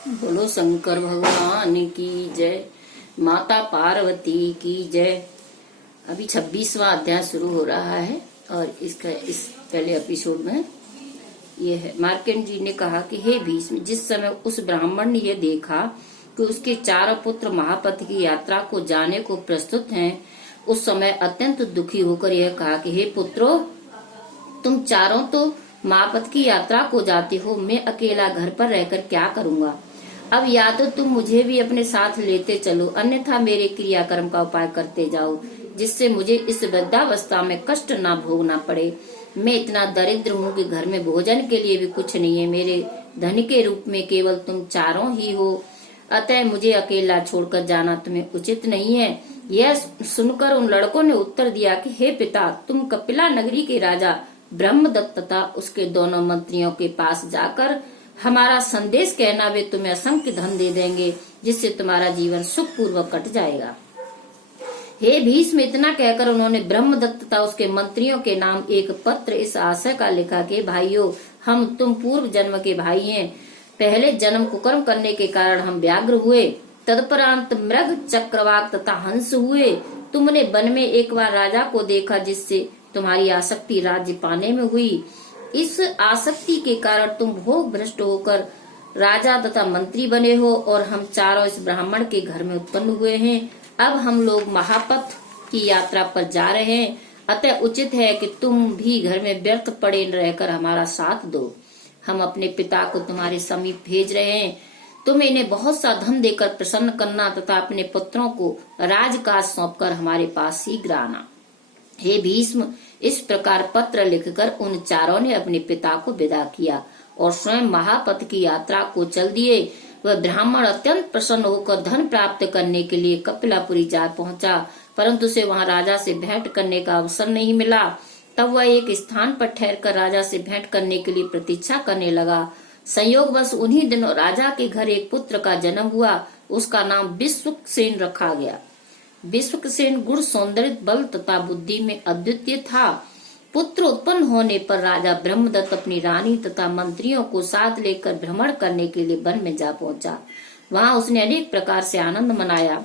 बोलो शंकर भगवान की जय, माता पार्वती की जय। अभी 26वां अध्याय शुरू हो रहा है और इसका इस पहले एपिसोड में ये है। मार्कंडेय जी ने कहा कि हे भीष्म, जिस समय उस ब्राह्मण ने यह देखा कि उसके चारों पुत्र महापति की यात्रा को जाने को प्रस्तुत हैं, उस समय अत्यंत दुखी होकर यह कहा कि हे पुत्रों, तुम चारों तो महापति की यात्रा को जाते हो, मैं अकेला घर पर रहकर क्या करूंगा। अब या तो तुम मुझे भी अपने साथ लेते चलो, अन्यथा मेरे क्रियाकर्म का उपाय करते जाओ, जिससे मुझे इस वृद्धावस्था में कष्ट ना भोगना पड़े। मैं इतना दरिद्र हूँ कि घर में भोजन के लिए भी कुछ नहीं है। मेरे धन के रूप में केवल तुम चारों ही हो, अतः मुझे अकेला छोड़कर जाना तुम्हें उचित नहीं है। यह सुनकर उन लड़कों ने उत्तर दिया कि हे पिता, तुम कपिला नगरी के राजा ब्रह्मदत्त तथा उसके दोनों मंत्रियों के पास जाकर हमारा संदेश कहना, वे तुम्हें असंख्य धन दे देंगे, जिससे तुम्हारा जीवन सुखपूर्वक कट जाएगा। हे भीष्म, इतना कहकर उन्होंने ब्रह्मदत्त तथा उसके मंत्रियों के नाम एक पत्र इस आशय का लिखा कि भाइयों, हम तुम पूर्व जन्म के भाई हैं। पहले जन्म कुकर्म करने के कारण हम व्याघ्र हुए, तदपरांत मृग, चक्रवाक तथा हंस हुए। तुमने वन में एक बार राजा को देखा, जिससे तुम्हारी आसक्ति राज्य पाने में हुई। इस आसक्ति के कारण तुम भोग भ्रष्ट होकर राजा तथा मंत्री बने हो और हम चारों इस ब्राह्मण के घर में उत्पन्न हुए हैं। अब हम लोग महापथ की यात्रा पर जा रहे हैं, अतः उचित है कि तुम भी घर में व्यर्थ पड़े रहकर हमारा साथ दो। हम अपने पिता को तुम्हारे समीप भेज रहे हैं। तुम इन्हें बहुत सा धन देकर प्रसन्न करना तथा अपने पुत्रों को राजकाज सौंपकर हमारे पास शीघ्र आना। हे भीष्म, इस प्रकार पत्र लिखकर उन चारों ने अपने पिता को विदा किया और स्वयं महापथ की यात्रा को चल दिए। वह ब्राह्मण अत्यंत प्रसन्न होकर धन प्राप्त करने के लिए कपिलापुरी जा पहुंचा, परंतु उसे वहां राजा से भेंट करने का अवसर नहीं मिला। तब वह एक स्थान पर ठहरकर राजा से भेंट करने के लिए प्रतीक्षा करने लगा। संयोगवश उन्हीं दिनों राजा के घर एक पुत्र का जन्म हुआ। उसका नाम विश्वक्सेन रखा गया। विश्वक्सेन गुण, सौंदर्य, बल तथा बुद्धि में अद्वितीय था। पुत्र उत्पन्न होने पर राजा ब्रह्मदत्त अपनी रानी तथा मंत्रियों को साथ लेकर भ्रमण करने के लिए वन में जा पहुंचा। वहां उसने अनेक प्रकार से आनंद मनाया।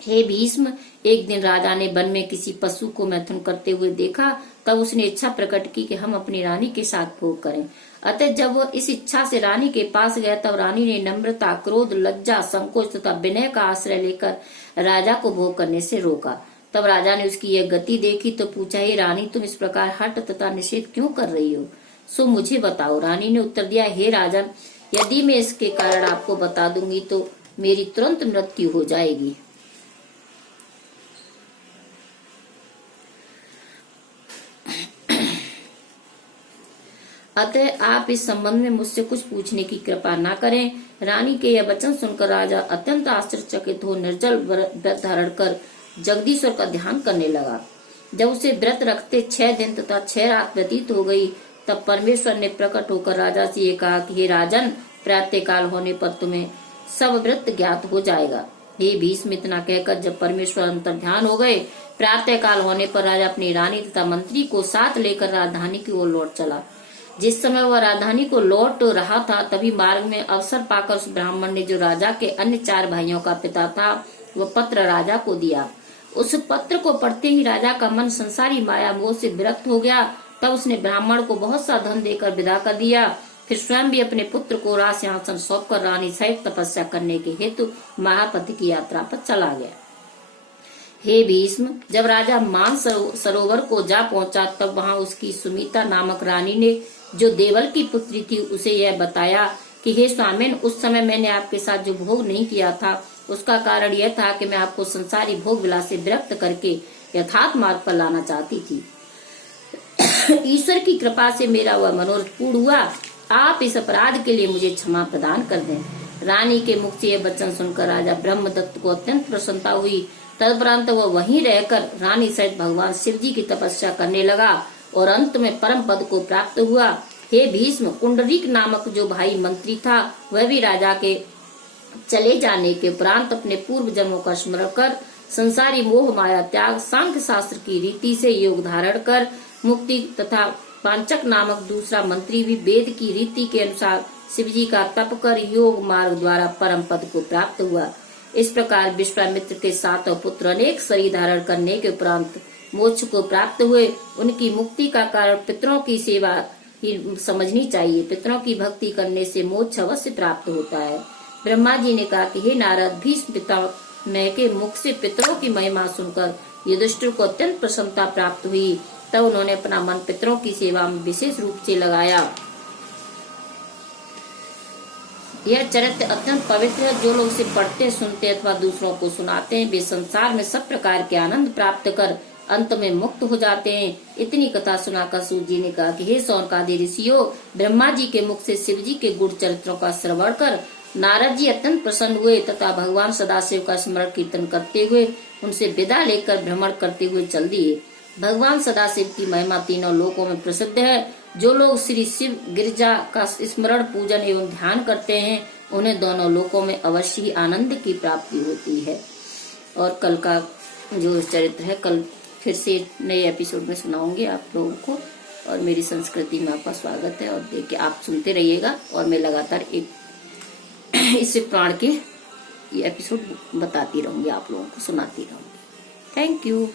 हे भीष्म, एक दिन राजा ने वन में किसी पशु को मैथुन करते हुए देखा। तब उसने इच्छा प्रकट की कि हम अपनी रानी के साथ भोग करें। अतः जब वह इस इच्छा से रानी के पास गया, तब रानी ने नम्रता, क्रोध, लज्जा, संकोच तथा विनय का आश्रय लेकर राजा को भोग करने से रोका। तब राजा ने उसकी यह गति देखी तो पूछा, हे रानी, तुम इस प्रकार हठ तथा निषेध क्यों कर रही हो? सो मुझे बताओ। रानी ने उत्तर दिया, हे राजन, यदि मैं इसके कारण आपको बता दूंगी तो मेरी तुरंत मृत्यु हो जाएगी। अतः आप इस संबंध में मुझसे कुछ पूछने की कृपा न करें। रानी के यह वचन सुनकर राजा अत्यंत आश्चर्यचकित हो निर्जल व्रत धारण कर जगदीश्वर का ध्यान करने लगा। जब उसे व्रत रखते 6 दिन तथा 6 रात व्यतीत हो गई, तब परमेश्वर ने प्रकट होकर राजा से ये कहा कि हे राजन, प्रातः काल होने पर तुम्हें सब व्रत ज्ञात हो जाएगा। हे भीष्म, इतना कहकर जब परमेश्वर अंतर्ध्यान हो गए, प्रातः काल होने पर राजा अपनी रानी तथा मंत्री को साथ लेकर राजधानी की ओर लौट चला। जिस समय वह राजधानी को लौट रहा था, तभी मार्ग में अवसर पाकर उस ब्राह्मण ने, जो राजा के अन्य 4 भाइयों का पिता था, वह पत्र राजा को दिया। उस पत्र को पढ़ते ही राजा का मन संसारी माया मोह से विरक्त हो गया। तब उसने ब्राह्मण को बहुत सा धन देकर विदा कर दिया। फिर स्वयं भी अपने पुत्र को राज सिंहासन सौंपकर रानी सहित तपस्या करने के हेतु महापति की यात्रा पर चला गया। हे भीष्म, जब राजा मान सरोवर को जा पहुंचा, तब वहां उसकी सुमिता नामक रानी ने, जो देवल की पुत्री थी, उसे यह बताया कि हे स्वामिन, उस समय मैंने आपके साथ जो भोग नहीं किया था, उसका कारण यह था कि मैं आपको संसारी भोग विलास से विरक्त करके यथार्थ मार्ग पर लाना चाहती थी। ईश्वर की कृपा से मेरा वह मनोरथ पूर्ण हुआ। आप इस अपराध के लिए मुझे क्षमा प्रदान कर दें। रानी के मुख से यह वचन सुनकर राजा ब्रह्मदत्त को अत्यंत प्रसन्नता हुई। तदुपरांत वह वहीं रहकर रानी सहित भगवान शिव जी की तपस्या करने लगा और अंत में परम पद को प्राप्त हुआ। हे भीष्म, कुंडरीक नामक जो भाई मंत्री था, वह भी राजा के चले जाने के उपरांत अपने पूर्व जन्मों का स्मरण कर संसारी मोह माया त्याग, सांख्य शास्त्र की रीति से योग धारण कर मुक्ति तथा पांचक नामक दूसरा मंत्री भी वेद की रीति के अनुसार शिव जी का तप कर योग मार्ग द्वारा परम पद को प्राप्त हुआ। इस प्रकार विश्वामित्र के 7 पुत्र अनेक शरीर धारण करने के उपरांत मोक्ष को प्राप्त हुए। उनकी मुक्ति का कारण पितरों की सेवा ही समझनी चाहिए। पितरों की भक्ति करने से मोक्ष अवश्य प्राप्त होता है। ब्रह्मा जी ने कहा कि हे नारद, भीष्म पितामह के मुख से पितरों की महिमा सुनकर युधिष्ठिर को अत्यंत प्रसन्नता प्राप्त हुई। तब उन्होंने अपना मन पितरों की सेवा में विशेष रूप से लगाया। यह चरित्र अत्यंत पवित्र है। जो लोग इसे पढ़ते, सुनते अथवा दूसरों को सुनाते हैं, वे संसार में सब प्रकार के आनंद प्राप्त कर अंत में मुक्त हो जाते हैं। इतनी कथा सुनाकर सूत जी ने कहा कि हे शौनकादि ऋषियों, ब्रह्मा जी के मुख से शिव जी के गुण चरित्रों का श्रवण कर नारद जी अत्यंत प्रसन्न हुए तथा भगवान सदाशिव का स्मरण कीर्तन करते हुए उनसे विदा लेकर भ्रमण करते हुए चल दिए। भगवान सदाशिव की महिमा तीनों लोकों में प्रसिद्ध है। जो लोग श्री शिव गिरिजा का स्मरण, पूजन एवं ध्यान करते हैं, उन्हें दोनों लोकों में अवश्य ही आनंद की प्राप्ति होती है। और कल का जो चरित्र है, कल फिर से नए एपिसोड में सुनाऊंगी आप लोगों को। और मेरी संस्कृति में आपका स्वागत है, और देखिए आप सुनते रहिएगा, और मैं लगातार एक इससे प्राण के ये एपिसोड बताती रहूंगी, आप लोगों को सुनाती रहूंगी। Thank you.